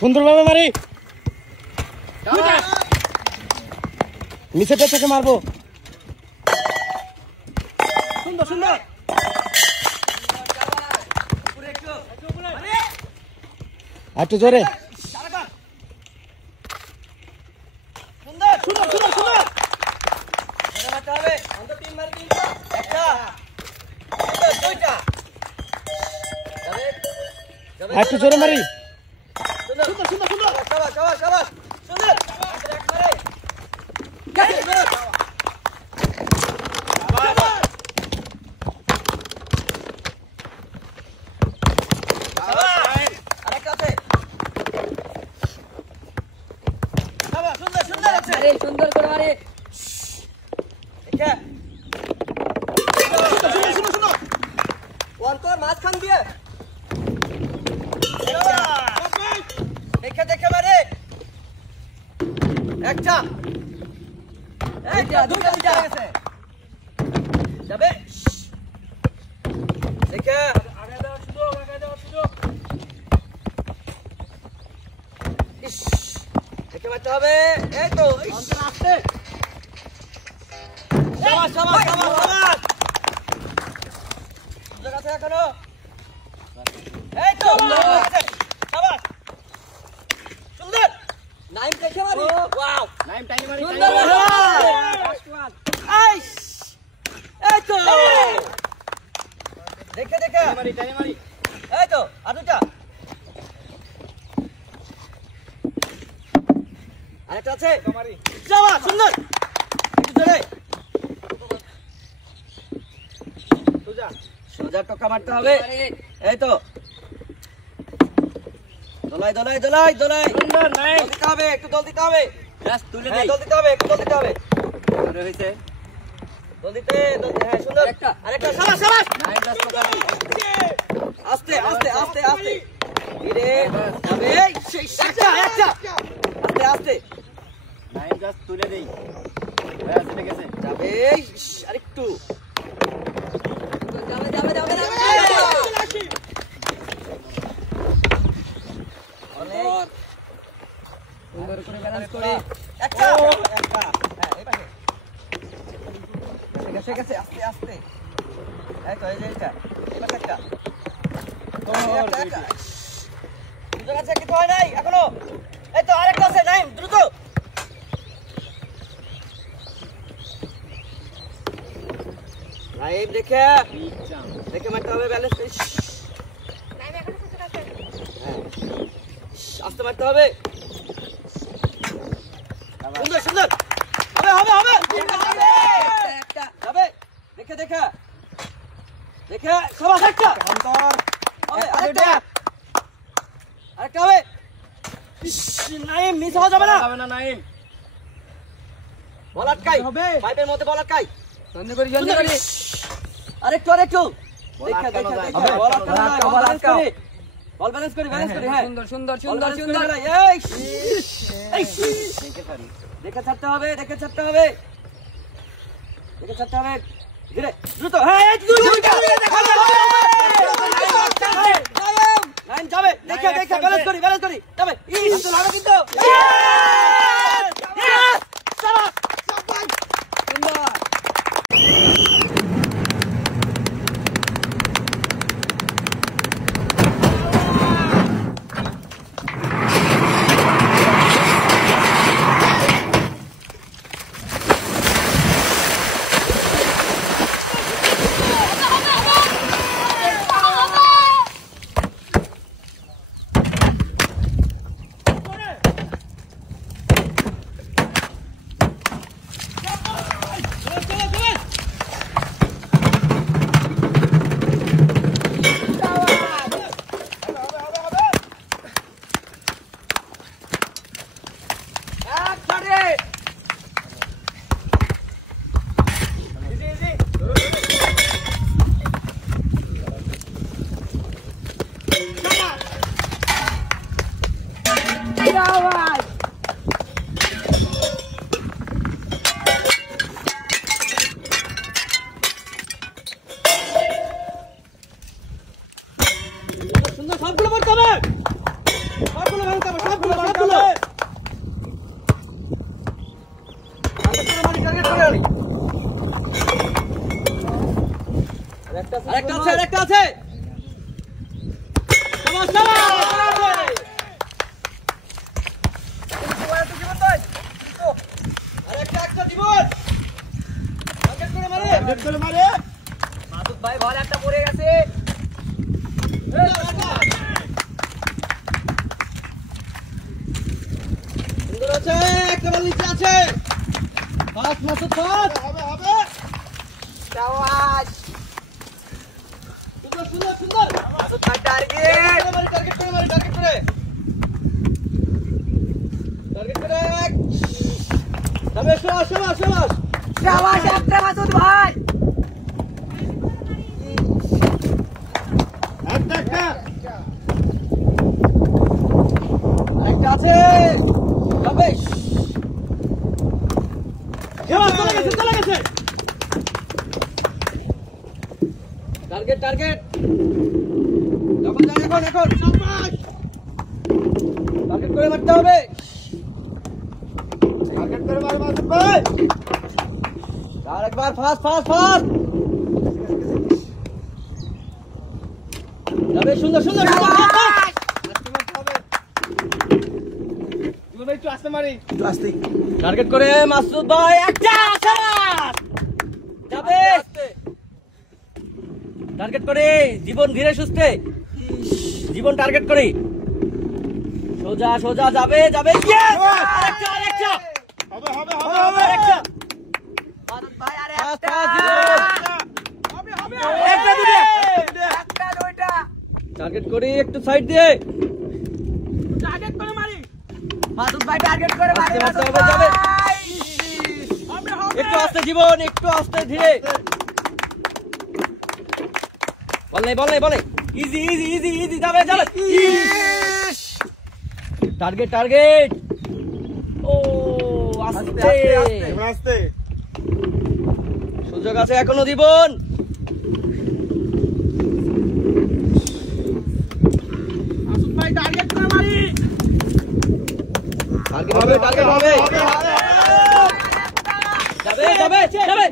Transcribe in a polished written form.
সুন্দরভাবে মারি নিচে থেকে মারবো সুন্দর সুন্দর একটু জোরে সুন্দর সুন্দর সুন্দর সুন্দর মারতে হবে অন্তত 3 মারি একটা দুইটা একটু জোরে মারি সুন্দর সুন্দর সুন্দর শাবাশ শাবাশ শাবাশ সুন্দর এক মারে গেছে সুন্দর সুন্দর করে মারে দেখে সুন্দর সুন্দর সুন্দর সুন্দর ওয়ান কর মাঝখান দিয়ে দেখে দেখে মারে একটা দুইটা দুইটা গেছে যাবে দেখে আগে দাও সুযোগ দেখে মারতে হবে এই তো অন্তর আসছে শাবাশ শাবাশ শাবাশ শাবাশ সুযোগ আছে এখনো এই তো শাবাশ সুন্দর নাইম দেখে মারি ওয়াও নাইম টাইম মারি সুন্দর লাস্ট ওয়ান আইস এই তো দেখে দেখে মারি টাইম মারি এই তো আর দুটো আরেকটা আছে মারি শাবাশ সুন্দর জোরে সোজা টকা মারতে হবে এই তো দলাই দলাই দলাই দলাই সুন্দর নাই দিতে হবে একটু দল দিতে হবে জাস্ট তুলে দেই দল দিতে হবে একটু দল দিতে হবে আরে হইছে দল দিতে হ্যাঁ সুন্দর আরেকটা শাবাশ শাবাশ নাই জাস্ট টকা আস্তে আস্তে আস্তে আস্তে ধীরে যাবে সেই একটা একটা আস্তে আস্তে নাই জাস্ট তুলে দেই ব্যাস এটা গেছে যাবে আরেকটু যাবে যাবে যাবে যাবে অনেক সুন্দর করে ব্যালেন্স করে একটা একটা হ্যাঁ এই পাশে গেছে গেছে আস্তে আস্তে এই তো এই যে এটা এই পাশে একটা একটা সুযোগ আছে কিছু হয় নাই এখনো এই তো আরেকটা আছে নাইম দ্রুত নাইম দেখে দেখে মারতে হবে ব্যালেন্স করে নাইম এখন সুযোগ আছে হ্যাঁ আস্তে মারতে হবে সুন্দর সুন্দর হবে হবে হবে একটা যাবে দেখে দেখে দেখে সবাই একটা অন্তর হবে আরেকটা আরেকটা হবে নাইম মিস হওয়া যাবে না নাইম বল আটকাই হবে পাইপের মধ্যে বল আটকাই জলদি করি আরেকটু আরেকটু দেখে দেখে বল আটকাই বল আটকাই বল ব্যালেন্স করি হ্যাঁ সুন্দর সুন্দর সুন্দর সুন্দর এই দেখে ছাড়তে হবে দেখে ছাড়তে হবে দেখে ছাড়তে হবে ধীরে দ্রুত হ্যাঁ এই দুইটা লাইন যাবে দেখে দেখে ব্যালেন্স করি যাবে ইস তো লাগা কিন্তু শাবাশ সুন্দর আরেকটা আছে আরেকটা আছে শাবাশ শাবাশ আরেকটা একটা জীবন টার্গেট করে মারে মাসুদ ভাই বল একটা পড়ে গেছে সুন্দর আছে একটা বল নিচে আছে ফাস্ট মাসুদ ফাস্ট হবে শাবাশ সুন্দর সুন্দর সুন্দর মাসুদ ভাই টার্গেট করে মারে টার্গেট করে শাবাশ শাবাশ শাবাশ শাবাশ একটা মাসুদ ভাই একটা আরেকটা আছে শাবাশ চলে গেছে টার্গেট টার্গেট যখন যান এখন শাবাশ টার্গেট করে মারতে হবে টার্গেট করে মার মাসুদ ভাই আরেকবার ফাস্ট ফাস্ট ফাস্ট যাবে সুন্দর সুন্দর একটু আস্তে মারি একটু আস্তে টার্গেট করে মাসুদ ভাই একটা শাবাশ যাবে টার্গেট করে জীবন ধীরে সুস্থে জীবন টার্গেট করে সোজা সোজা যাবে যাবে আরেকটা আরেকটা হবে হবে হবে হবে আরেকটা মাসুদ ভাই আরে একটা হবে হবে একটা দুটো একটা দুটো টার্গেট করি একটু সাইড দিয়ে টার্গেট করে মারি মাসুদ ভাই টার্গেট করে মারি মাসুদ ভাই যাবে হবে হবে একটু আস্তে জীবন একটু আস্তে ধীরে বল নাই ইজি ইজি ইজি ইজি যাবে যাবে টার্গেট টার্গেট ও আস্তে আস্তে সুযোগ আছে এখনো জীবন মাসুদ ভাই টার্গেট করে মারি টার্গেট হবে যাবে যাবে যাবে